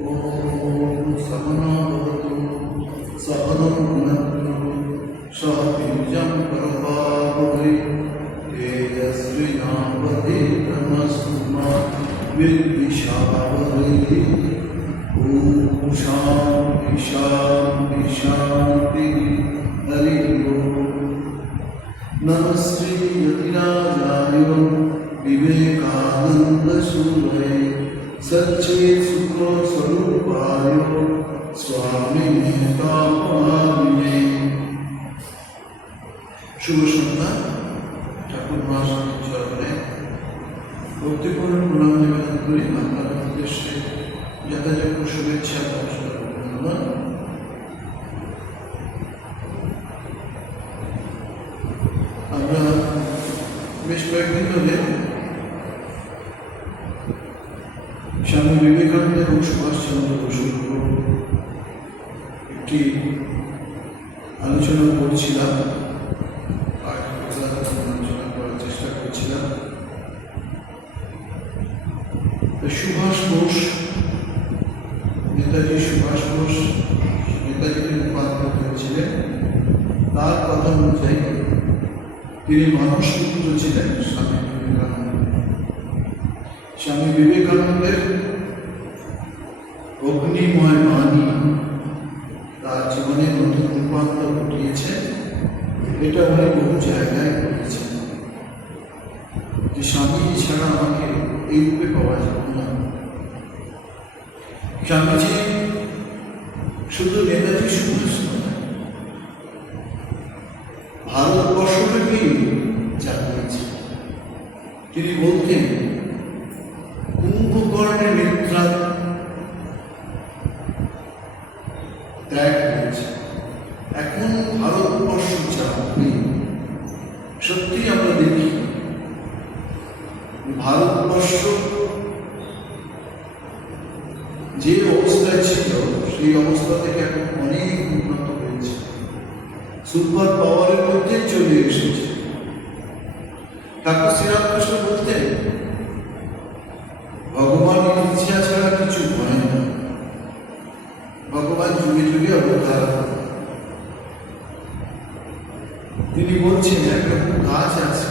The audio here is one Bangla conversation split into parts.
ॐ सहना भवतु सहनौ भुनक्तु सह वीर्यं करवावहै तेजस्विनावधीतमस्तु मा विद्विषावहै। ॐ शान्ति शान्ति शान्तिः। हरि ओम्। नमः श्री यतिराजाय विवेकानन्दसूरये सच्चित् सुख स्वरूपाय स्वामिने कामहारिणे। শুভ সন্ধ্যা। ঠাকুর মহাশয়ের চরণে ভক্তিপূর্ণ প্রণাম নিবেদন করি। আপনাদের উদ্দেশ্যে যথাযোগ্য শুভেচ্ছা নমস্কার অভিনন্দন। আমরা বেশ কয়েকদিন ধরে স্বামী বিবেকানন্দ এবং সুভাষচন্দ্র বসুর একটি আলোচনা করছিলাম, আলোচনা করার চেষ্টা করছিলাম। সুভাষ বোস, নেতাজি সুভাষ বোস নেতাজিকে রূপান্তরিত হয়েছিলেন। তার কথা অনুযায়ী তিনি মানসপুত্র ছিলেন স্বামী বিবেকানন্দ। স্বামী বিবেকানন্দের অগ্নিময় বাণী তার জীবনে নতুন রূপান্তর ঘটিয়েছে। এটা উনি বহু জায়গায় করেছেন যে স্বামী ছাড়া আমাকে এই রূপে পাওয়া যাবে না। স্বামীজি শুধু নেতাজি সুভাষ নয়, ভারতবর্ষটাকেই জানিয়েছে। তিনি বলতেন কুম্ভকর্ণের নিদ্রা ত্যাগ হয়েছে, এখন ভারতবর্ষ জানবে। সত্যি আমরা দেখি ভারতবর্ষ যে অবস্থায় ছিল সেই অবস্থা থেকে এখন অনেক উন্নত হয়েছে, সুপার পাওয়ারের মধ্যে চলে এসেছে। ঠাকুর শ্রীরামকৃষ্ণ বলতেন ভগবানের ইচ্ছা ছাড়া কিছু হয় না, ভগবান যুগে যুগে অবতার। তিনি বলছেন একরকম গাছ আছে,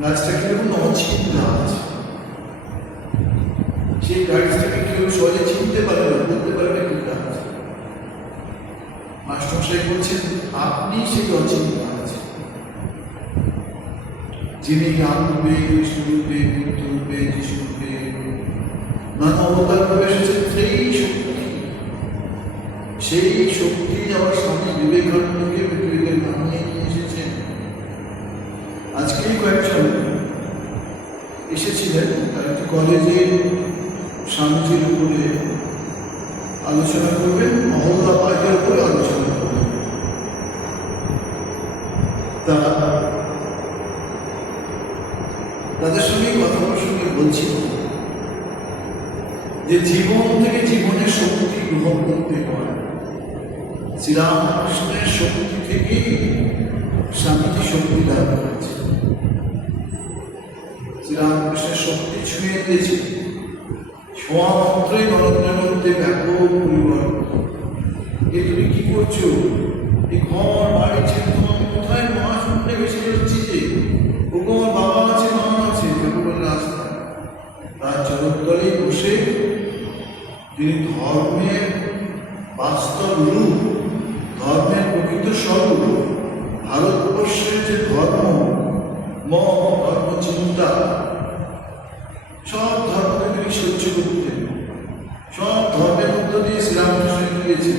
গাছটা কিরকম অচিন গাছ, সেই গাছটাকে কেউ সহজে চিনতে পারে না, বলতে পারবে কি গাছ। মাস্টারমশাই বলছেন আপনি সেই অচিন গাছ, যিনি রামরূপে, কৃষ্ণরূপে, বুদ্ধরূপে, যিশুরূপে নানা অবতার করে এসেছেন। সেই শক্তি আমার স্বামী বিবেকানন্দকে পৃথিবীতে নামিয়ে নিয়ে এসেছেন। আজকেই কয়েকজন এসেছিলেন, তার একটি কলেজে স্বামীজির উপরে আলোচনা করবেন, মহল্লা বাড়ির উপরে আলোচনা করবেন। তাদের সঙ্গে কথা প্রসঙ্গে বলছি যে জীবন থেকে জীবনের শক্তি গ্রহণ করতে হয়। শ্রীরামকৃষ্ণের শক্তি থেকে স্বামীজি শক্তি লাভ করেছে। শ্রীরামকৃষ্ণের শক্তি ছুঁয়ে দিয়েছে, ছোঁয়া মাত্রই নরেন্দ্রের মধ্যে ব্যাপক পরিবর্তন। এ তুমি কি করছো? এই ঘর বাড়ি ছেড়ে তোমাকে কোথায় মহাশূন্যে বেশি হচ্ছি যে ওকে আমার বাবা আছে, মা আছে, ঠাকুরের রাস্তা। তার চরণতলে বসে তিনি ধর্মের বাস্তব রূপ, ধর্মের প্রকৃত স্বরূপ, ভারতবর্ষের যে ধর্ম, ধর্ম চিন্তা, সব ধর্মকে তিনি সহ্য করতেন। সব ধর্মের মধ্য দিয়ে শ্রীরামকৃষ্ণ দিয়েছেন।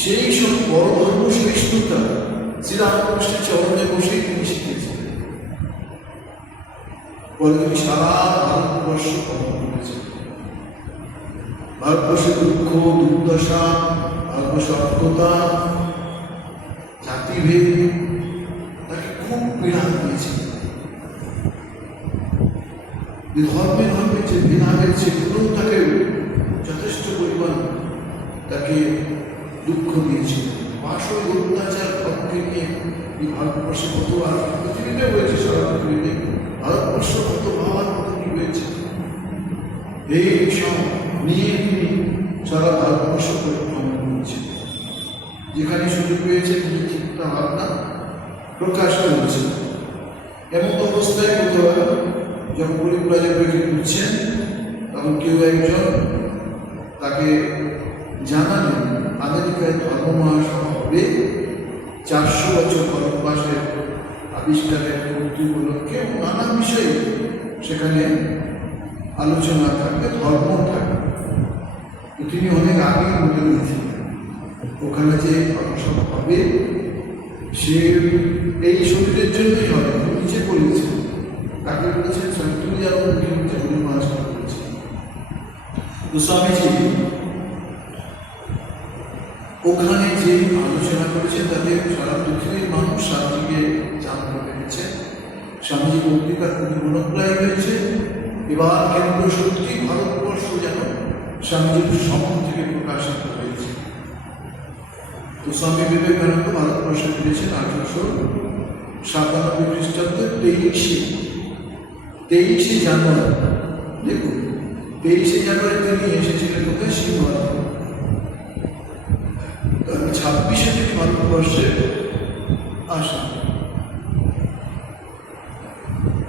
সেই সব বড় ধর্ম সহিষ্ণুতা শ্রীরামকৃষ্ণের চরণে বসেই তিনি শিখেছেন। পরে তিনি সারা ভারতবর্ষ ভ্রমণ করেছেন। ভারতবর্ষের দুঃখ, দুর্দশা, ভারতবর্ষের অজ্ঞতা, জাতিভেদ তাকে খুব পীড়া দিয়েছে। ধর্মে ধর্মে যে বিনাভেদ সেগুলো তাকে যথেষ্ট পরিমাণ তাকে দুঃখ দিয়েছিল। আসল অত্যাচার পক্ষে নিয়ে এই ভারতবর্ষে কত আর পৃথিবীতে হয়েছে, সারা পৃথিবীতে ভারতবর্ষ কত ভাবার কত কি হয়েছে। এই সব নিয়ে তিনি সারা ভারতবর্ষ পরিক্রমা করেছেন। যেখানে সুযোগ পেয়েছে তিনি চিন্তা ভাবনা প্রকাশ করেছেন। এমন অবস্থায় কোথাও যখন পরিব্রাজক হয়ে ঘুরছেন, তখন কেউ একজন তাকে জানালেন আমেরিকায় ধর্ম মহাসভা হবে, 400 বছর ভারতবাসের আবিষ্কারের মূর্তি উপলক্ষে নানা বিষয়ে সেখানে আলোচনা থাকবে, ধর্ম থাকবে। তিনি অনেক আগেই বলে দিয়েছিলেন ওখানে যে ধর্মসভা হবে সে এই শরীরের জন্যই হবে। নিচে বলেছেন, তাকে বলেছেন তুমি যারা মুখ্যমন্ত্রী উনি মহাসভা করেছেন। তো স্বামীজি ওখানে যে আলোচনা করেছেন তাতে সারা পৃথিবীর মানুষ স্বামীজিকে জানতে পেরেছে। স্বামীজি বক্তৃতা খুবই গুণগ্রাহী হয়েছে। এবার কেন্দ্র সত্যি ভারতবর্ষ যেন স্বামীজির স্বপ্ন থেকে প্রকাশিত হয়েছে। তো স্বামী বিবেকানন্দ ভারতবর্ষে ফিরেছেন 1897 খ্রিস্টাব্দের 23শে জানুয়ারি। দেখুন 23শে জানুয়ারি তিনি এসেছিলেন কোথায়? সিংহভারত। 26শে তিনি ভারতবর্ষে আসেন।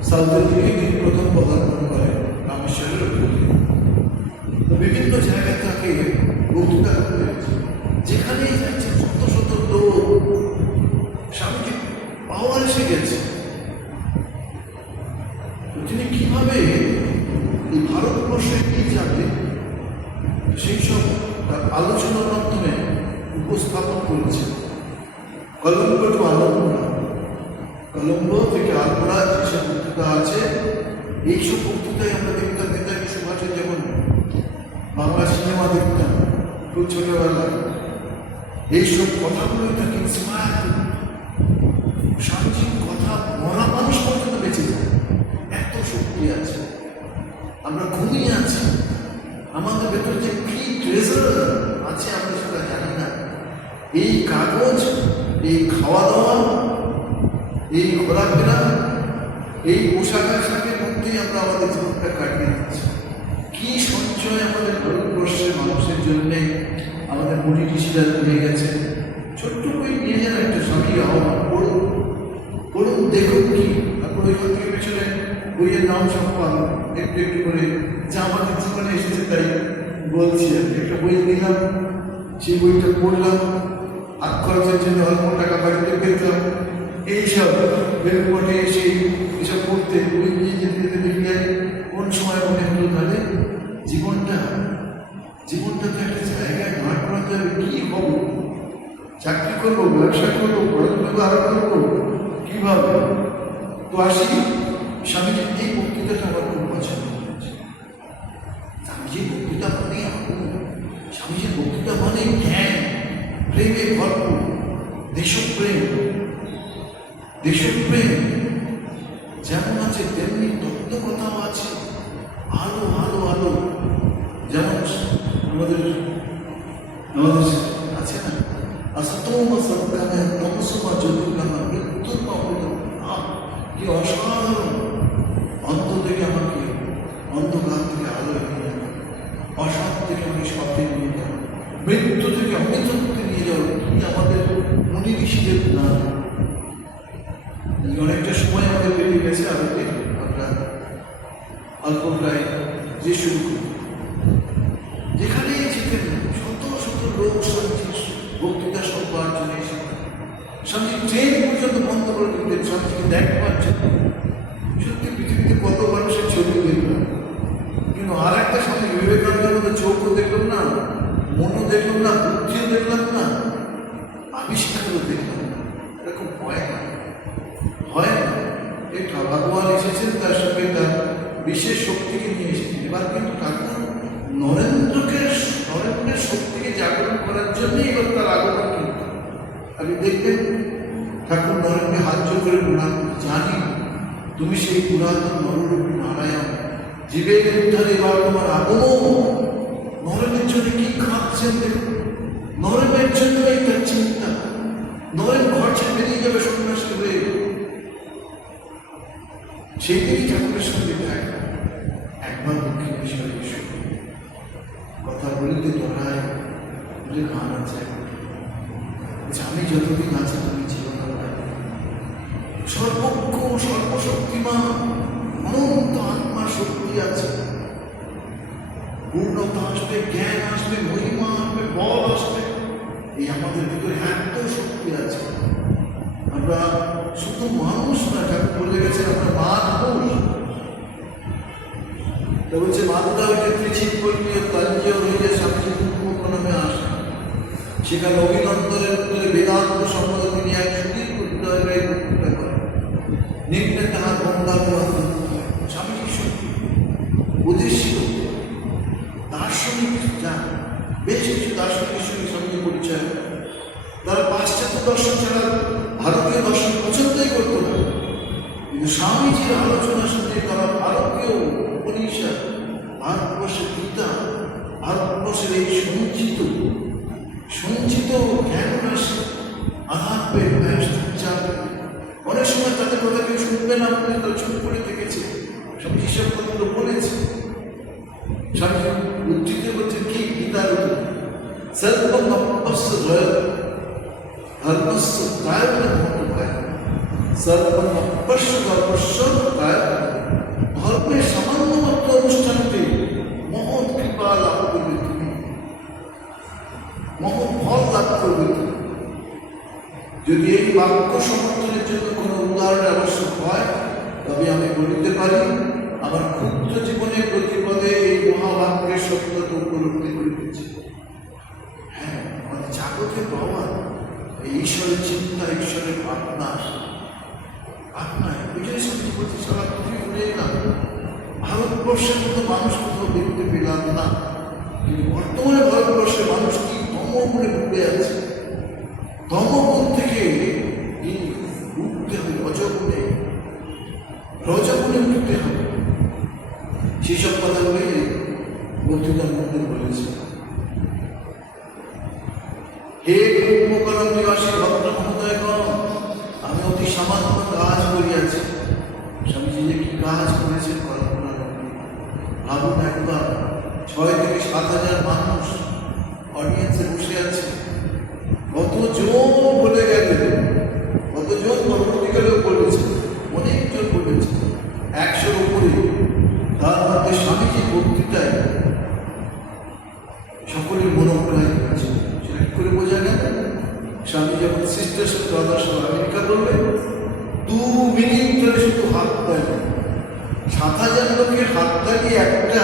সাউথের দিকে তিনি প্রথম পদার্পণ করেন রামেশ্বরের উপরে। বিভিন্ন জায়গায় তাকে বক্তৃতা করতে হয়েছে। যেখানেই যাচ্ছে শত শত লোক, স্বামীজি পাওয়ার এসে গেছে। তিনি কিভাবে এই ভারতবর্ষে কি যাবে সেই সব তার আলোচনার মাধ্যমে উপস্থাপন করেছে। কলম্বো টু আলমোড়া, কলম্বো থেকে আলমোড়া যেসব বক্তৃতা আছে, এইসব বক্তৃতায় আমরা দেখতাম নেতাজি সুভাষের যেমন বাংলা সিনেমা দেখতাম খুব ছোটবেলায়, এইসব কথাগুলোই তাকে ইন্সপায়ার করত। স্বামীজির কথা মরা মানুষ পর্যন্ত বেঁচে যায়, এত শক্তি আছে। আমরা ঘুমিয়ে আছি, আমাদের ভেতরে যে কি ট্রেজার আছে আমরা সেটা জানি না। এই কাগজ, এই খাওয়া দাওয়া, এই ঘোরাফেরা, এই পোশাক আশাকের মধ্যেই আমরা আমাদের জীবনটা কাটিয়ে দিচ্ছি। কি সঞ্চয় আমাদের ভারতবর্ষের মানুষের জন্য আমাদের মুনি ঋষিরা হয়ে গেছে। ছোট্ট বই নিয়ে যান একটা, স্বামী আহ্বান পড়ুন, পড়ুন দেখুন কি। তারপর ওইখান থেকে পেছনে বইয়ের নাম সব পান একটু একটু করে, যা আমাদের জীবনে এসেছে তাই বলছি। একটা বই নিলাম, সেই বইটা পড়লাম, হাত খরচের জন্য অল্প টাকা বাড়িতে পেতাম। এইসব বেলপটে এসে এসব পড়তে বই নিয়ে যেতে যেতে দেখলে কোন সময় মনে হলো তাহলে জীবনটা তো একটা জায়গায় মাঠ করাতে হবে। কি হবো? চাকরি করবো, ব্যবসা করবো, পড়াশোনা আরো করবো, কিভাবে? তো আসি, স্বামীজির এই বক্তৃতাটা আমার খুব পছন্দ হয়েছে। স্বামীজির বক্তৃতা মানে স্বামীজির বক্তৃতা মানে জ্ঞান, প্রেমে ভরপুর, দেশপ্রেম। দেশপ্রেম যেমন আছে তেমনি তত্ত্ব কথাও আছে। আলো আলো আলো, যেমন আমাদের আছে না, আসতমা সৎকামে তমসমা জ্যোতির্গমা মৃত্যুর্মা অমৃত। কি অসাধারণ! অন্ধ থেকে আমাকে অন্ধকার থেকে আলো নিয়ে যাও, অসৎ থেকে আমাকে সত্যে নিয়ে যাও, মৃত্যু থেকে অমৃতত্বে নিয়ে যাও। কি আমাদের মুনি ঋষিদের নাম! অনেকটা সময় আমাদের বেরিয়ে গেছে, আলোকে আমরা অল্পটাই যে শুরু করি। যেখানেই যেতেন শত শত লোক স্বামীজির বক্তৃতা সবার জন্য এসে স্বামীজি ট্রেন পর্যন্ত বন্ধ করে দিতেন স্বামীজিকে দেখবার জন্য। সত্যি পৃথিবীতে কত মানুষের ছবি দেখলাম, কিন্তু আর একটা স্বামী বিবেকানন্দের মধ্যে চোখও দেখলাম না, মনও দেখলাম না, বুদ্ধিও দেখলাম না, আবিষ্কারও দেখলাম না। এরকম হয় না, হয় না। এই ভগবান এসেছেন, তার সঙ্গে তার বিশেষ শক্তিকে নিয়ে এসেছেন। এবার কিন্তু ঠাকুর নরেন্দ্রের শক্তিকে জাগরণ করার জন্যই এবার তার আগমন। কিন্তু আপনি দেখবেন ঠাকুর নরেন্দ্রের হাত জোর করে প্রণাম, জানি তুমি সেই পুরাতন নররূপী নারায়ণ, জীবের উদ্ধারে এবার তোমার আগমন। নরেন্দ্রের জন্য কি কাঁদছেন দেখুন, নরেন্দ্রের জন্যই তার চিন্তা। নরেন্দ্র ঘর ছেড়ে বেরিয়ে যাবে সন্ন্যাসী হয়ে, সেই দিনই ঠাকুরের সঙ্গে দেখা। একবার দক্ষিণেশ্বরে এসো। মধ্যে গান আছে, আমি যতদিন আছি তুমি ছিল না, সর্বজ্ঞ সর্বশক্তিমান অনন্ত আত্মা শক্তি আছে, পূর্ণতা আসবে, জ্ঞান আসবে, মহিমা আসবে, বল আসবে, এই আমাদের ভিতরে এত শক্তি আছে। আমরা শুধু মানুষ না, ঠাকুর বলে গেছে আমরা মানুষ। তা বলছে মাতা ওই ত্রিচিত কর্মীয় তাঞ্জীয় হয়ে যায় স্বামীজি মুখ্য নামে আসে, সেখানে অভিনন্দনের উত্তরে বেদান্ত সম্বন্ধে তিনি এক সুদীর্ঘ হৃদয় বক্তৃতা করেন। নিম্নে তাহার বন্দাবন স্বামীজির শক্তি উদ্দেশ্য দার্শনিক যা বেশ কিছু দার্শনিকের সঙ্গে স্বামীজি পরিচয়। তারা পাশ্চাত্য দর্শন ছাড়া ভারতীয় দর্শন পছন্দই করত না, কিন্তু স্বামীজির আলোচনা শুনে তারা ভারতীয় উপনিষদ, ভারতবর্ষের গীতা, ভারতবর্ষের এই সঞ্চিত জ্ঞান রাশি আধার পেয়ে অনেক সময় তাদের কথা কেউ শুনবে না বলে তারা চুপ করে থেকেছে। স্বামীজি সব কথাগুলো বলেছে। স্বামীজি উদ্ধৃতি করছেন কি গীতার সর্বমপ্পস্য ধর্মস্য কায়মনোপায় সর্বমপ্পস্য ধর্মস্য কায়, ধর্মের সামান্য মাত্র অনুষ্ঠানটি মহৎ কৃপা লাভ করবে তুমি, মহৎ ফল লাভ করবে তুমি। যদি এই বাক্য সমর্থনের জন্য কোনো উদাহরণ আবশ্যক হয় তবে আমি বলিতে পারি আমার ক্ষুদ্র জীবনের প্রতিপদে এই মহাবাক্যের সত্যতা উপলব্ধি করিতেছি। হ্যাঁ, আমাদের জাগতে পাওয়া এই ঈশ্বরের চিন্তা, ঈশ্বরের আপনায় বিজয় সত্যি বলছি সারা পৃথিবী উঠে এলাম, ভারতবর্ষের মতো মানুষ কোথাও দেখতে পেলাম না। কিন্তু বর্তমানে ভারতবর্ষের মানুষ কি তমগুণে ডুবে আছে, তমগুণ থেকে উঠতে হবে, রজগুণে উঠতে হবে। সেসব কথাগুলি বক্তৃতার মধ্যে বলেছে। হে উপকরণ নিবাসী ভক্ত মহোদয়গণ, আমি অতি সামান্য কাজ করিয়াছি। স্বামীজি যে কি কাজ করেছেন কল্পনা ভাবুন একবার। 6 থেকে 7,000 মানুষ অডিয়েন্সে বসে আছে, কতজন বলে গেলেন, কতজন পরবর্তীকালেও বলেছে, অনেকজন বলেছে, 100-র উপরে। তার মধ্যে স্বামীজির বক্তৃতায় সকলের মনোগ্রাহী হয়েছে। সেটা কি করে বোঝা গেল? স্বামী যখন সিস্টার সাথে আদর্শ আমেরিকা করলেন, 2 মিনিট ধরে শুধু হাত দেয়, 7,000 লোকের হাত লাগিয়ে একটা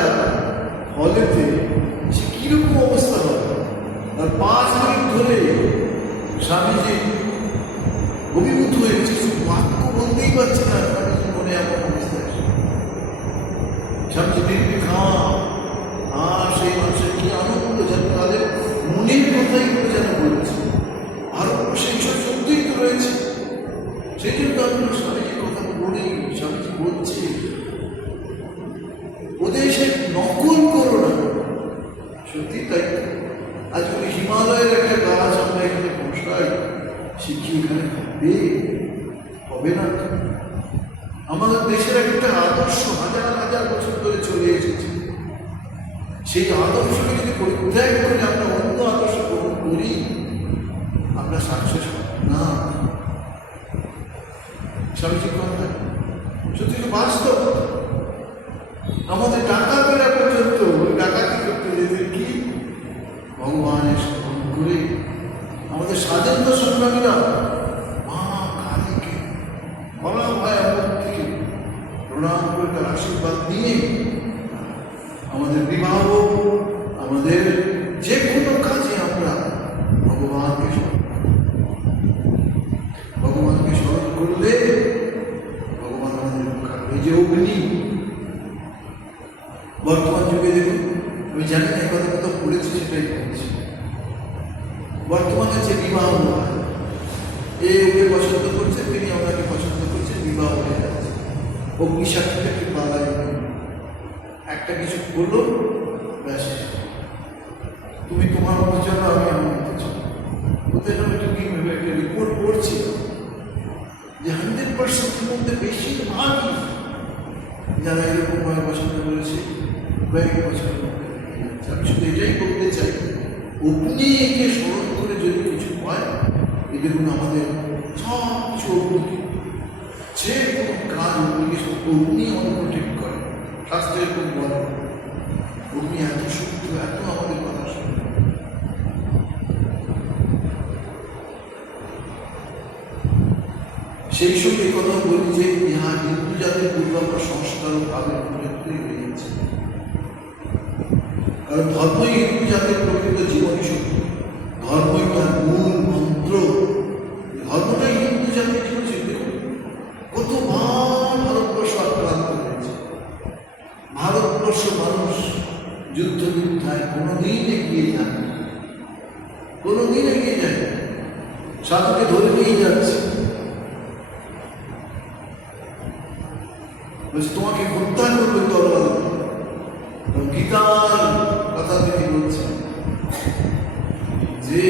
হলেতে সে কিরকম অবস্থা হবে। আর 5 মিনিট ধরে স্বামীজি অভিভূত হয়েছে, বাক্য বলতেই পারছে না, মনে এমন অবস্থা। স্বামীজি নির্বিঘ্ন, আর সেই মানুষের কি আনন্দ, যেন তাদের মনের কথাই যেন বলছে। ভারতবর্ষে এইসব সত্যিই তো রয়েছে। সেই জন্য আমরা স্বামীজির কথা বলি, স্বামীজি বলছে ওদেশের নকল করো না। সত্যি তাই। আজকে হিমালয়ের একটা গাছ আমরা এখানে বসাই, শিখি এখানে হবে না। আমাদের দেশের একটা আদর্শ হাজার বছর ধরে চলে এসেছে। সেই আদর্শকে যদি পরিত্যাগ করে আমরা অন্য আদর্শ গ্রহণ করি, আমরা সাকসেস হব না। স্বামীজির কথা সত্যি বাস্তব। আমাদের টাকা বেড়া পর্যন্ত ডাকাতি করতে যেতে কি ভগবানের স্মরণ করে আমাদের স্বাধীনতা সংগ্রামীরা মা কালীকে বলা হয় আমার থেকে প্রণাম করে তার আশীর্বাদ নিয়ে আমাদের বিবাহ, আমাদের যে কোনো কাজে আমরা ভগবানকে স্মরণ করলে ভগবান আমাদের রক্ষা করবে। যে অগ্নি বর্তমান যুগে দেখুন, আমি জানি না এই কথা কোথাও পড়েছি, সেটাই বলছি। বর্তমানে যে বিবাহ হয়, ওকে পছন্দ করছে, তিনি আমাকে পছন্দ করছেন, বিবাহ হয়ে যাচ্ছে। অগ্নিসাক্ষীটাকে বাধা একটা কিছু বললো, ব্যাস, তুমি তোমার মতো চাও, আমি আমার মতো চাও। কোথায় একটা রিপোর্ট পড়ছি যে 100% মধ্যে বেশিরভাগই যারা এরকম পছন্দ করেছে, আমি শুধু এটাই বলতে চাই, অগ্নিকে স্মরণ করে যদি কিছু হয়, এই দেখুন আমাদের সব কিছু অগ্নি, যে কোনো কাজ অগ্নিকে অগ্নি আমাদের প্রোটেক্ট করে। শাস্ত্রের খুব বলে অগ্নি এত শক্তি, এত আমাদের কথা শুনে। সেই সঙ্গে কথা বলি যে ইহা হিন্দু জাতির দুর্লভ সংস্কার ভাবে পরিণতই হয়ে যাচ্ছে। কারণ ধর্মই হিন্দু জাতির প্রকৃত জীবনী শক্তি, ধর্মই তার মূল মন্ত্র, ধর্মটাই হিন্দু জাতির জীবনী শক্তি। কতবার ভারতবর্ষ আক্রান্ত হয়েছে, ভারতবর্ষ মানুষ যুদ্ধ বিদ্যায় কোনোদিন এগিয়ে যাবে, কোনোদিন এগিয়ে যায়, সাধুকে ধরে নিয়ে যাচ্ছে, তোমাকে হত্যা করবে তরবারি। গীতার কথা তিনি বলছেন যে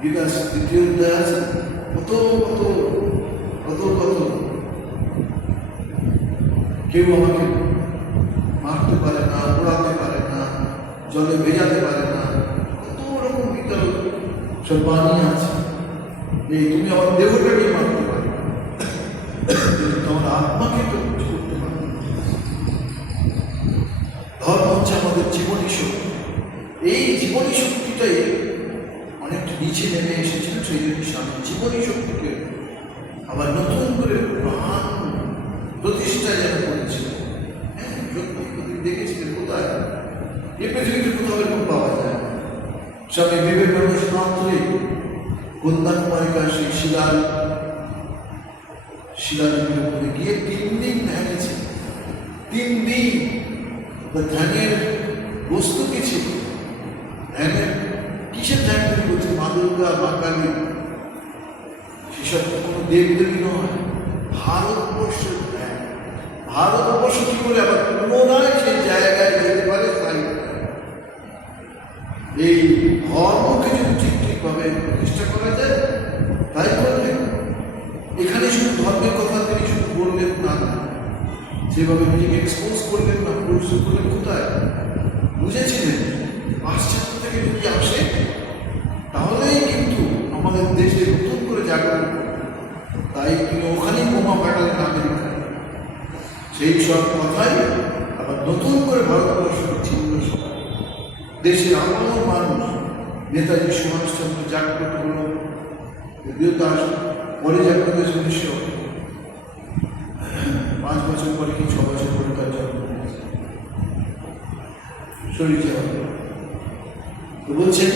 গীতার তৃতীয় অধ্যায় আছে, কত কত কত কত কেউ আমাকে মারতে পারে না, পোড়াতে পারে না, জলে ভেজাতে পারে না, কত রকম গীতার সব বাণী আছে। এই তুমি আমার দেহটাকে মারতে পারো, তোমার আত্মাকে তো কিছু করতে পারো। ধর্ম হচ্ছে আমাদের জীবনী শক্তি। এই জীবনী শক্তিটাই অনেকটা নিচে নেমে এসেছিল, সেই জন্য স্বামী জীবনী শক্তিকে আবার নতুন করে প্রাণ প্রতিষ্ঠা যেন করেছিল। হ্যাঁ, দেখেছিলেন কোথায়? এই পৃথিবীতে কোথাও এরকম পাওয়া যায়। স্বামী বিবেকানন্দ সনাতনে কন্যাকুমারিকার সেই শিলালিপির উপরে গিয়ে 3 দিন ধ্যানেছে। 3 দিন ধ্যানের বস্তু কি ছিল? ধ্যানের কিসের ধ্যান তৈরি করছে? মা দুর্গা, মা কালী, সেসব কোনো দেবদেবী নয়, ভারতবর্ষের ধ্যান। ভারতবর্ষ কি করে আবার পুনরায় সেই জায়গায় যেতে পারে? তাই এই ধর্মকে যদি ঠিকভাবে প্রতিষ্ঠা করা যায়, তাই করলেন। এখানে শুধু ধর্মের কথা তিনি শুধু বললেন না, সেভাবে নিজেকে এক্সপোজ করলেন না, পরিচয় করলেন। কোথায় বুঝেছিলেন? পাশ্চাত্য থেকে যদি আসে তাহলেই কিন্তু আমাদের দেশে নতুন করে জাগরণ করবে। তাই তিনি ওখানেই বোমা ফাটালেন আমেরিকায়। সেই সব কথাই আবার নতুন করে ভারতবর্ষকে ছিন্ন সবাই, দেশের আপামর মানুষ, নেতাজি সুভাষচন্দ্র জাগ্রত হল, তার পরে জাগ্রত 1905 বছর পরে কি 6 বছর পরে তার জন্ম হয়েছে, শরীর যাওয়া। তো বলছেন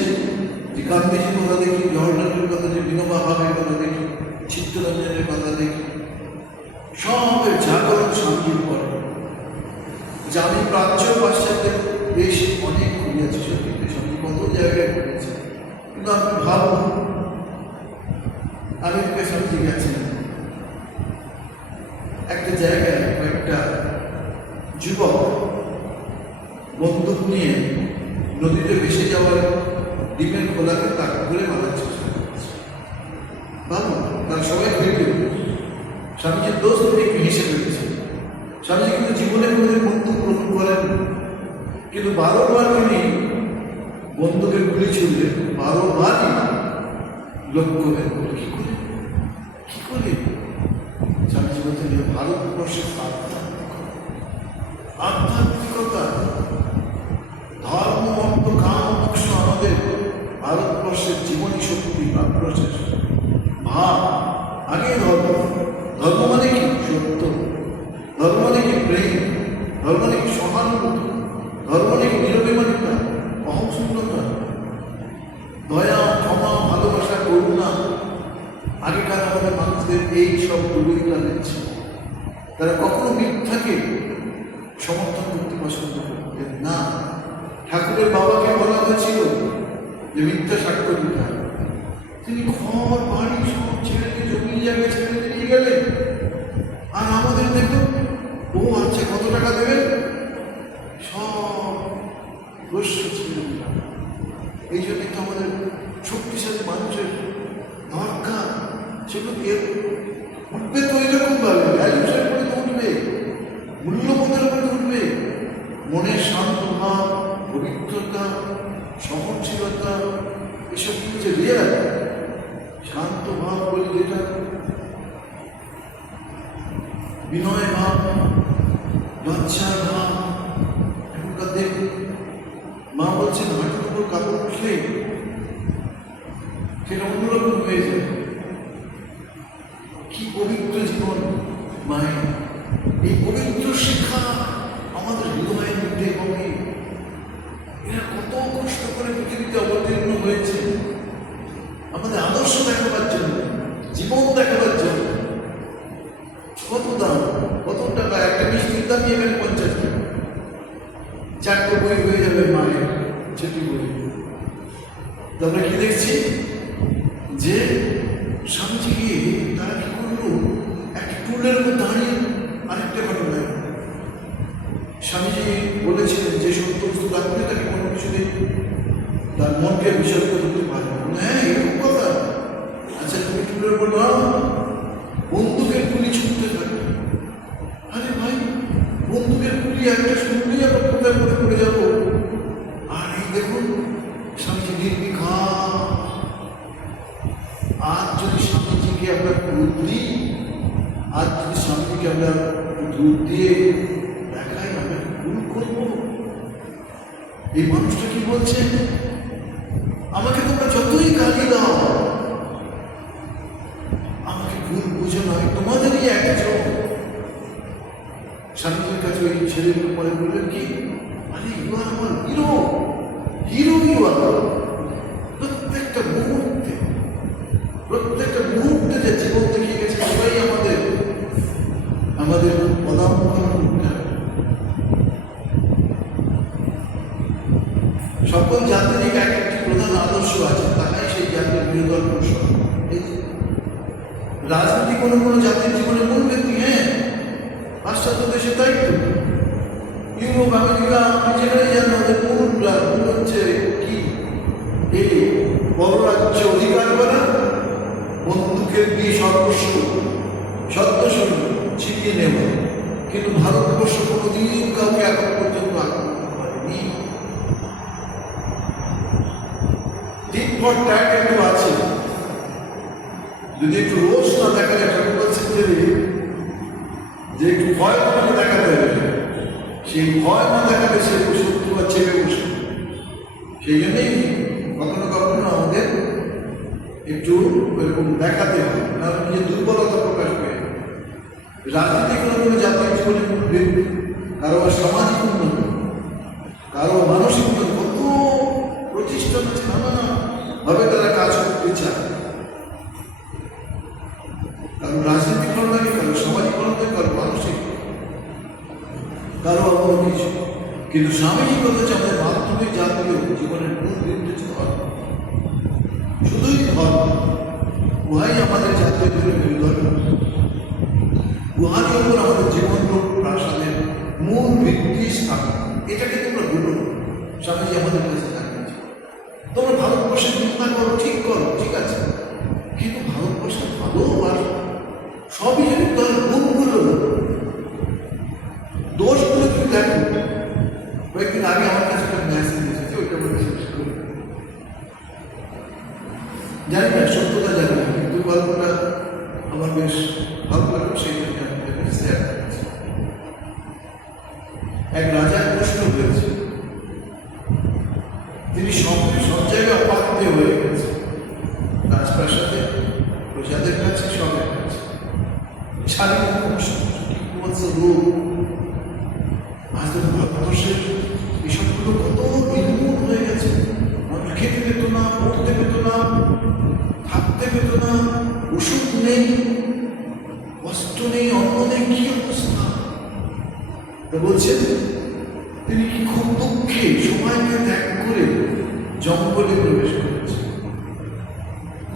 যে গান্ধীজির কথা দেখি, জওহরলালের কথা দেখি, বিনোবা ভাবের কথা দেখি, চিত্তরঞ্জনের কথা দেখি, সবের জাগরণ শান্তির পরে। যে আমি প্রাচ্য পাশ্চাত্যের দেশ অনেক ঘুরিয়েছি, সত্যি সত্যি কত জায়গায় ঘুরিয়েছি, কিন্তু আপনি ভাবুন আমেরিকার সাথে গেছেন, একটা জায়গায় কয়েকটা যুবক বন্দুক নিয়ে নদীতে ভেসে যাওয়ার ডিমের খোলাকে তাক করে মারার চেষ্টা করছে। ভাবুন, তারা সবাই ভিডিও। স্বামীজির দোষ একটু হেসে ফেলেছে। স্বামীজি কিন্তু জীবনে কোনোদিন বন্দুক গ্রহণ করেন, কিন্তু 12 বার তিনি বন্দুকের গুলি ছুড়লেন, 12 বারই লক্ষ্য ভেদ করে। কি করে? স্বামীজি বলছেন যে ভারতবর্ষের আধ্যাত্মিকতা, ধর্ম, অর্থ, কাম, মোক্ষ আমাদের ভারতবর্ষের জীবনী শক্তি, ভারতবর্ষের ভাব। আগে ধর্ম, ধর্ম মানে কি? সত্য। ধর্ম মানে কি? প্রেম। ধর্ম মানে কি? সহানুভূতি। ধর্ম মানে কি? নিরবিমানিতা, অহংশূন্যতা, দয়া, ক্ষমা, ভালোবাসা, করুণা। আগেকার আমাদের মানুষদের এই সব গুলোই তাদের ছিল। তারা কখনো মিথ্যাকে সমর্থন করতে পছন্দ করতেন না। ঠাকুরের বাবাকে বলা হয়েছিল যে মিথ্যা সাক্ষ্য দিতে হবে। তিনি ঘর বাড়ি সব ছেড়ে দিয়ে, জমি জায়গায় ছেড়ে দিয়ে গেলেন। আর আমাদের দেখুন, ও আচ্ছা কত টাকা দেবেন, সব গোস্ব ছেড়ে দিলাম। এই জন্য তো আমাদের শক্তিশালী মানুষের দরকার। সেগুলো উঠবে তো এরকম ভাবে, ভ্যালুসের উপরে তো উঠবে, মূল্যবোধের উপরে উঠবে, মনের শান্ত ভাব, বিনয় ভাব, লজ্জার ভাব। এখনকার দেখ, মা বলছেন হাঁটুর উপর কাপড় বসলেই সেটা অন্যরকম হয়ে যায়। কি পবিত্র জীবন মায়ের! এই পবিত্র শিক্ষা আমাদের হৃদয়ে নিতে হবে। এরা কত কষ্ট করে পৃথিবীতে অবতীর্ণ হয়েছে আমাদের আদর্শ দেখাবার জন্য, জীবন দেখাবার জন্য। কত দাম, কত টাকা! একটা মিষ্টির দাম এখানে 50 টাকা। 4টে বই হয়ে যাবে মায়ের, ছোটি বই। আমরা কি দেখছি যে স্বামীজিকে তারা কি করলো, একটা টুলের উপর দাঁড়িয়ে। আরেকটা ঘটনা, স্বামীজি বলেছিলেন যে সত্য বস্তু রাখলে তাকে কোনো কিছুতেই তার মনকে বিসর্গ করতে পারে না। হ্যাঁ, এরকম কথা। আচ্ছা, তুমি টুলের উপর দাঁড়াও, বন্দুকের গুলি ছুটতে থাকে। আরে ভাই, বন্দুকের গুলি একটা শুনলেই আমরা কোথায় পড়ে যাবো। আর এই দেখুন স্বামীজি নির্বিঘাত। আজ যদি স্বামীজিকে আমরা দুধ দিই, আজ যদি স্বামীজিকে আমরা দুধ দিয়ে দেখাই, আমরা ভুল করবো। এই মানুষটা কি বলছে, আমাকে তোমরা যতই গালি দাও, আমাকে ভুল বুঝো না, আমি তোমাদেরই একজন। স্বামীজির কাছে ওই ছেলেগুলো পরে বললেন কি, আরে ইউ আর আমার হিরো, হিরো ইউ আর। প্রত্যেকটা মুহূর্তে যে জীবন দেখিয়ে গেছে, সবাই আমাদের সকল জাতির এক একটি প্রধান আদর্শ আছে, তারাই সেই জাতির বৃহত্তর পোষক। রাজনীতি কোনো জাতির জীবনে মূল ব্যক্তি। হ্যাঁ, পাশ্চাত্য দেশে তাই তো, ইউরোপ, আমেরিকা, যেখানে যান ওদের মূল হচ্ছে কি, এই বড় রাজ্য অধিকার করা, বন্দুকের দিয়ে সর্বস্ব ছিনিয়ে নেওয়া। কিন্তু ভারতবর্ষ কোনোদিন কাউকে এখন পর্যন্ত আক্রমণ করেনি। টিট ফর ট্যাট একটু আছে, যদি একটু রোজ না দেখা যায়, ঠাকুর বলছেন যে একটু ভয় তোমাকে দেখাতে হবে। সেই ভয় না দেখালে সে শত্রু বা চেপে বসে। সেই জন্যই কখনো কখনো আমাদের একটু এরকম দেখাতে হয়, না নিজের দুর্বলতা প্রকাশ করে। রাজনীতি কোনো জাতির জীবনে কারো সামাজিক উন্নতি, কারো মানসিক উন্নতি, কত প্রতিষ্ঠান আছে, নানা ভাবে তারা কাজ করতে চায়। কারো রাজনীতি ভালো লাগে, কারো সামাজিক ভালো লাগে, কারো মানসিক, কারো অন্য কিছু। কিন্তু স্বামীজি কথা হচ্ছে আমাদের মাধ্যমিক জাতীয় জীবনের মূল বিরুদ্ধে ধর্ম, শুধুই ধর্ম। উহাই আমাদের জাতীয় জীবনের মেরুদণ্ড, উহারই ওপর আমাদের জীবন প্রাসাদের মূল ভিত্তি স্থাপন। এটাকে তোমরা ভুলো। স্বামীজি আমাদের কাছে জানিয়েছে, তোমরা ভারতবর্ষের নিন্দা করো, ঠিক আছে, কিন্তু ভারতবর্ষের ভালোবাসো। সবই যদি তার গুণগুলো, দোষগুলো তুমি দেখো। কয়েকদিন আগে আমার কাছে একটা মেসেজ এসেছে, ওইটা বলে শেষ করি। জানি না, সত্যতা জানি না, কিন্তু গল্পটা আমার বেশ ভালো লাগলো, সেই জন্য আমি শেয়ার করছি। এক রাজার প্রশ্ন হয়েছে, তিনি সব জায়গায় অবাধ্য হয়ে গেছে, রাজপ্রাসাদে, প্রজাদের কাছে, সবের কাছে। শারীরিক রোগ, আজ ভারতবর্ষের এসবগুলো কত নির্মূল হয়ে গেছে। মানুষ খেতে পেত না, পড়তে পেত না, থাকতে পেত না, ওষুধ নেই, বস্ত্র নেই, অন্ন নেই, কি অবস্থা! বলছেন তিনি কি খুব দুঃখে সময়কে ত্যাগ করে জঙ্গলে প্রবেশ করেছে।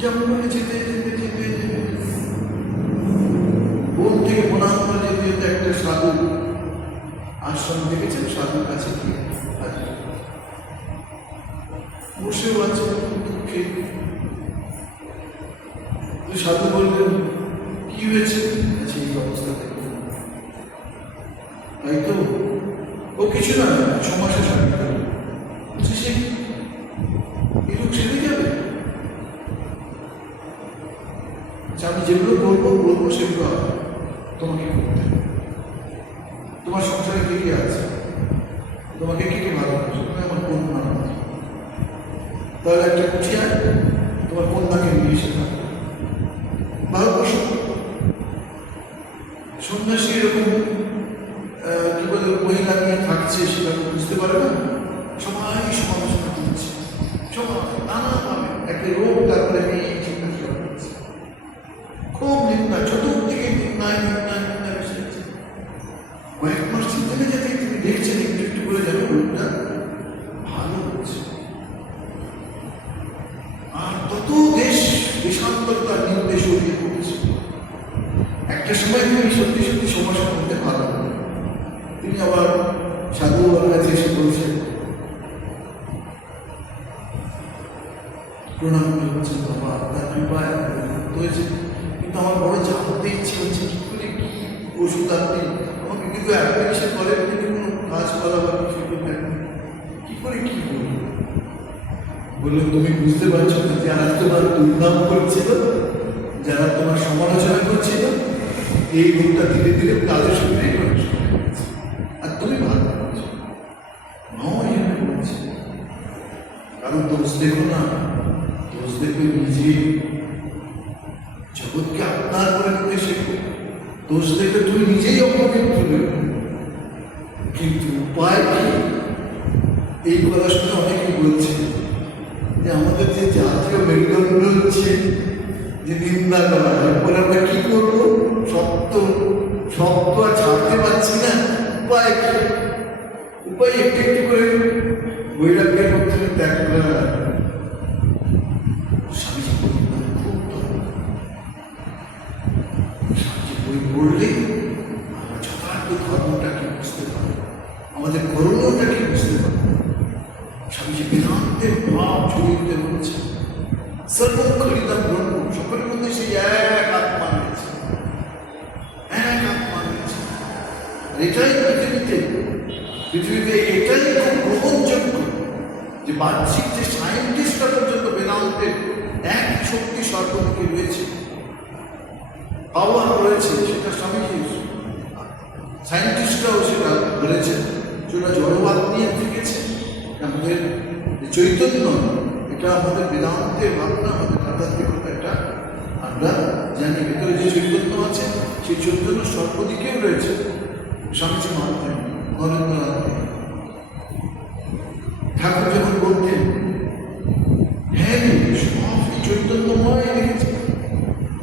জঙ্গলে যেতে যেতে যেতে বন থেকে বনান্তরে যেতে যেতে একটা সাধু আশ্রম দেখেছেন, সাধুর কাছে গিয়ে বসেও আছে দুঃখে। সাধু বললেন, কি হয়েছে? এই অবস্থা থেকে তাই তো, ও কিছু না, সমাজে বলছি, সে এরকম ছেড়ে যাবে। আমি যেগুলো বলবো সেগুলো তোমাকে করতে হবে। তোমার সংসারে কে কে আছে, তোমাকে কে কে ভালোবাসে, তুমি আমার কন্যা। তাহলে একটা কুঠিয়া তোমার কন্যাকে নিয়ে এসে থাকবে ভারতবর্ষ। সন্ন্যাসী এরকম কি বলে মহিলা নিয়ে থাকছে, সেটা বুঝতে পারে না। সবাই সমালোচনা করছে, সবাই নানাভাবে একটা রোগ, তারপরে মেয়ে চিন্তা করছে, খুব নিন্দা, চতুর্দিকে নিন্দায় নিন্দায় নিন্দায় এসেছে। কয়েক মাস চিন্তা যেতে তিনি দেখছেন একটু একটু করে যেন রোগটা ভালো হচ্ছে। আর তত দেশ দেশান্তর তার নির্দেশ হয়ে পড়েছে। একটা সময় তিনি সত্যি সত্যি সমাজের মধ্যে ভালো, তিনি আবার সাধু বাবার কাছে এসে বলছেন, প্রণাম করছেন, বাবা আপনার কৃপায় হয়েছে, কিন্তু আমার বড় জানতে ইচ্ছে হচ্ছে কি করে কি ওষুধ আপনি আমাকে কিন্তু অ্যাপ্লিকেশন করেন, কিন্তু কোনো কাজ করা বা কিছু করবেন কি করে কি বলবো। বললো তুমি বুঝতে পারছো না, যারা তোমার দুর্নাম করছিল, যারা তোমার সমালোচনা করছিল, এই রোগটা ধীরে ধীরে তাদের সঙ্গে আর তুমি ভালো করছো। কারণ দোষ দেখো না, দোষ দেখবে নিজে, জগৎকে আপনার করে নিতে শেখো। দোষ দেখবে তুমি নিজেই অপবিত্র। কিন্তু উপায় কি? এই কথা শুনে অনেকে বলছে যে আমাদের যে জাতীয় মেরুদণ্ড হচ্ছে যে নিন্দা করা, এরপরে আমরা কি করবো? সত্য সত্য আর ছাড়তে পারছি না। উপায় কি? উপায় একটু একটু করে বৈরাগ্যের মধ্যে ত্যাগ করা। স্বামীজি খুব স্বামীজি বই পড়লেই আমরা যথার্থ ধর্মটাকে বুঝতে পারবো, আমাদের করণীয়টাকে বুঝতে পারবো। স্বামীজি বেদান্তের ভাব ছড়িয়ে বলছে, সর্বক্ষরিতাম ব্রহ্ম, সকলের মধ্যে সেই এক আত্মা রয়েছে, এক আত্মা রয়েছে। এটাই পৃথিবীতে এটাই খুব গ্রহণযোগ্য যে বাহ্যিক যে সায়েন্টিস্টরা পর্যন্ত বেদান্তের এক শক্তি সর্বদিকে রয়েছে, পাওয়ার রয়েছে, সেটা স্বামীজি সায়েন্টিস্টরাও সেটা বলেছে। সেটা জড়বাদ নিয়ে থেকেছে। আমাদের চৈতন্য, এটা আমাদের বেদান্তের ভাবনা, আমাদের আধ্যাত্মিকতা, এটা আমরা জানি। ভেতরে যে চৈতন্য আছে, সেই চৈতন্য সর্বদিকেও রয়েছে। স্বামীজি মানতেন, নরেন্দ্রনাথ ঠাকুর যখন বলতেন, হ্যাঁ সব চৈতন্যময় রেখেছে,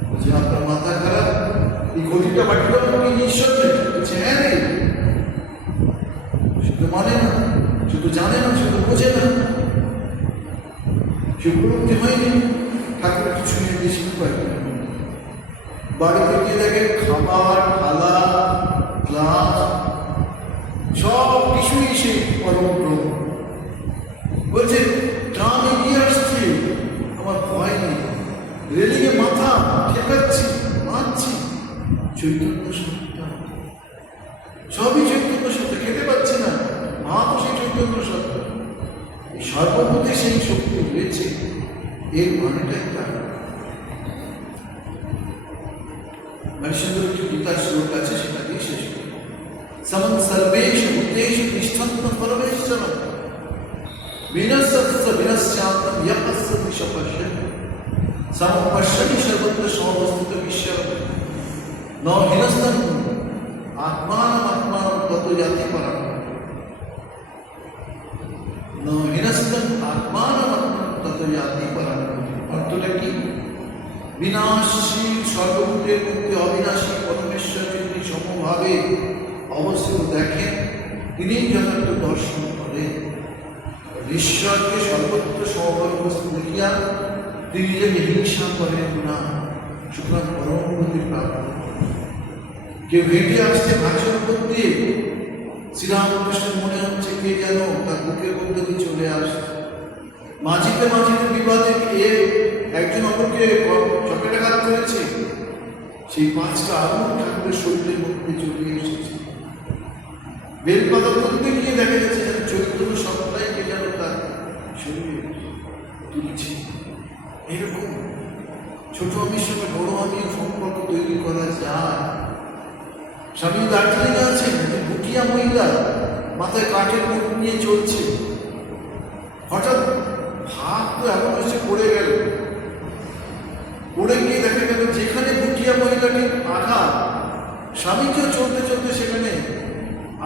বলছে আপনার মাথা খারাপ, এই ঘটিটা বাটিটা কি ঈশ্বর বলছে, হ্যাঁ রে, সে তো মানে না, সে তো জানে না, সে তো বোঝে না, সে উপলব্ধি হয়নি। ঠাকুর কিছু নির্দেশ উপায় বাড়িতে গিয়ে দেখে খাবার, থালা, গ্লাস সব কিছুই সে পরম ব্রহ্ম। বলছে ট্রাম এগিয়ে আসছে, আমার ভয় নেই, রেলিংয়ে মাথা ঠেকাচ্ছি, মারছি, চৈতন্য সত্তা, সবই চৈতন্য সত্তা। খেতে পাচ্ছে না, মা তো সেই চৈতন্য সত্তা। এই সর্বভূতে সেই শক্তি রয়েছে, এর মানেটাই তার। সুন্দর একটি গীতার শ্লোক আছে, সেটা দিয়ে শেষ করি। समं सर्वेषु भूतेषु तिष्ठन्तं परमेश्वरं विनश्यस्य विनश्यान्तं यः पश्यति स पश्यति समं पश्यति सर्वत्र समवस्थितं ईश्वरं न हिनस्तं आत्मानमात्मानं ततो याति परं न हिनस्तं आत्मानमात्मानं ततो याति परं। অর্থটা কি? বিনাশী সর্বভূতের মধ্যে অবিনাশী পরমেশ্বর যিনি সমভাবে অবস্থিত দেখেন, তিনি যথার্থ দর্শন করেন। ঈশ্বরকে সর্বত্র সমভাবে অবস্থিত দেখিয়া তিনি যে হিংসা করেন না, সুতরাং পরম গতি প্রাপ্ত। কেউ হেঁটে আসছে ভাষণ করতে, শ্রীরামকৃষ্ণ মনে হচ্ছে কে যেন তার বুকের মধ্যে দিয়ে চলে আসছে। মাঝিতে মাঝিতে বিবাদে এ একজন অপরকে চপেটাঘাত করেছে, সেই 5টা আগুন ঠাকুরের শরীরের মধ্যে চলে এসেছে। বেলপাতা তুলতে গিয়ে দেখা যাচ্ছে যেন চৈতন্য সত্তাইকে যেন তার শরীরে তুলছে। এরকম ছোট আমির সঙ্গে বড় আমির সম্পর্ক তৈরি করা যায়। স্বামী দার্জিলিং আছেন, বুটিয়া ভুটিয়া মহিলা মাথায় কাঠের মুখ নিয়ে চলছে। হঠাৎ ভাগ তো এমন হয়েছে পড়ে গেল। পড়ে গিয়ে দেখা গেল যেখানে ভুটিয়া মহিলাকে আঘাত, স্বামীজিও চলতে চলতে সেখানে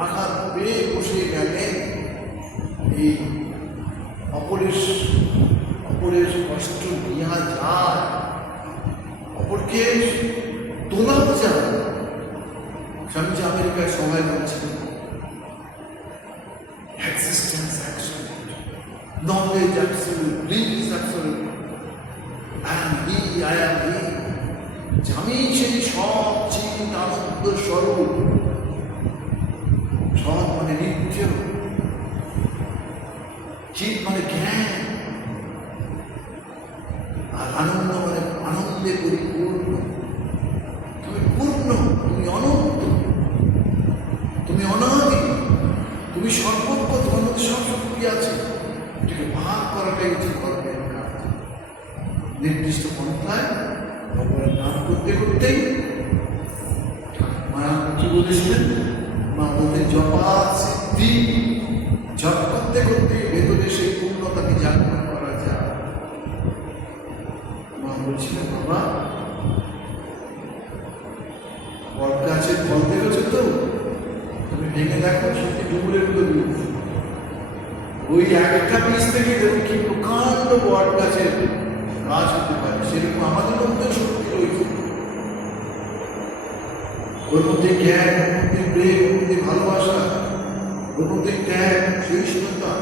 আঘাত পেয়ে বসে গেলেন। এই অপরের কষ্ট নেওয়া যায়, অপরকে তোলাও যায়। স্বামীজি আমেরিকায় সবাই বলছিলেন existence absolute, knowledge absolute, bliss absolute, I am he, I am he। আমি সেই সব চিন্তা আনন্দ স্বরূপ। সব মানে নিত্য, চিত মানে জ্ঞান, আর আনন্দ মানে আনন্দে পরিপূর্ণ। তুমি পূর্ণ, তুমি অনন্ত, তুমি অনাদি, তুমি সর্বজ্ঞ, তোমার মধ্যে সব শক্তি আছে। এটাকে ভাগ করাটাই হচ্ছে কর্মের কাজ। নির্দিষ্ট পন্থায় ভগবানের নাম করতে করতেই মা কি বলেছিলেন? মা বলতে জপা সিদ্ধি, জপ করতে করতে ভেতরে সেই পূর্ণতাকে জাগ্রত করা যায়। মা বলছিলেন বাবা বট গাছের ফল দেখেছো তো, তুমি ভেঙে দেখো সত্যি ডুবুরের মতো বীজ। ওই একটা বীজ থেকে দেখুন কি প্রকাণ্ড বট গাছের গাছ হতে পারে। সেরকম আমাদের মধ্যে শক্তি রয়েছে। ওর মধ্যে জ্ঞান, ওর মধ্যে প্রেম, ওর মধ্যে ভালোবাসা, ওর মধ্যে ত্যাগ, সহিষ্ণুতা,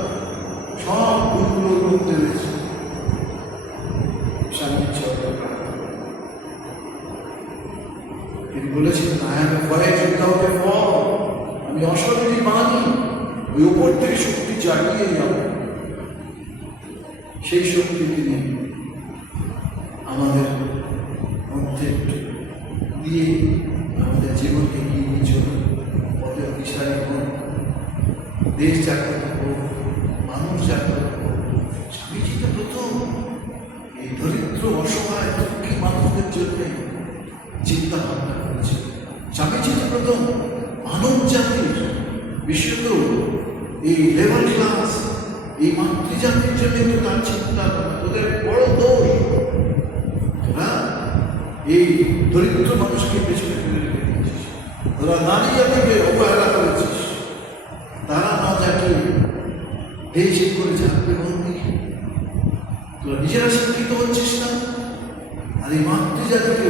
সব গুণগুলোর মধ্যে রয়েছে। স্বামীর চরণে প্রার্থনা। তিনি বলেছিলেন আমি অশরীরী বাণী, ওই উপর থেকে শক্তি জাগিয়ে যাব। সেই শক্তি তিনি আমাদের মধ্যে দিয়ে আমাদের জীবনকে এগিয়ে নিয়ে চলুন। পথে অতিশালী হোক, দেশ জাগ্রত হোক, মানুষ জাগ্রত হোক। স্বামীজি তো প্রথম এই দরিদ্র অসহায় দুঃখী মানুষদের জন্য চিন্তা ভাবনা করেছে। স্বামীজি তো প্রথম মানব জাতির, বিশেষত এই লেবার ক্লাস, এই মাতৃজাতির জন্য তার চিন্তা, ওদের বড় দোষ। হ্যাঁ, এই দরিদ্র মানুষকে পেছনে ফেলে রেখে দিয়েছিস, তোরা নারী জাতিকে অবহেলা করেছিস, তারা না জাতিয়ে এই ঠিক করে জানবে বন্দি, তোরা নিজেরা শিক্ষিত হচ্ছিস না, আর এই মাতৃজাতিকে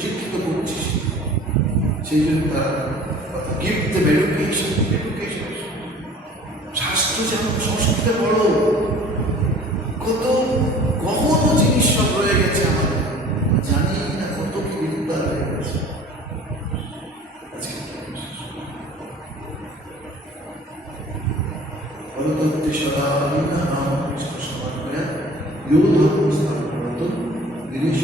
শিক্ষিত করছিস। সেই জন্য তারা গিভ দেম এডুকেশন। শাস্ত্র যেমন সংস্কৃতে বড়, কত গহন জিনিস সব রয়ে গেছে আমাদের, জানি না কত কি বিদ্যা রয়ে গেছে। পরতত্ত্বে সদা নাম কৃষ্ণ সমান করে ইয় ধর্ম স্থান করত গিরিশ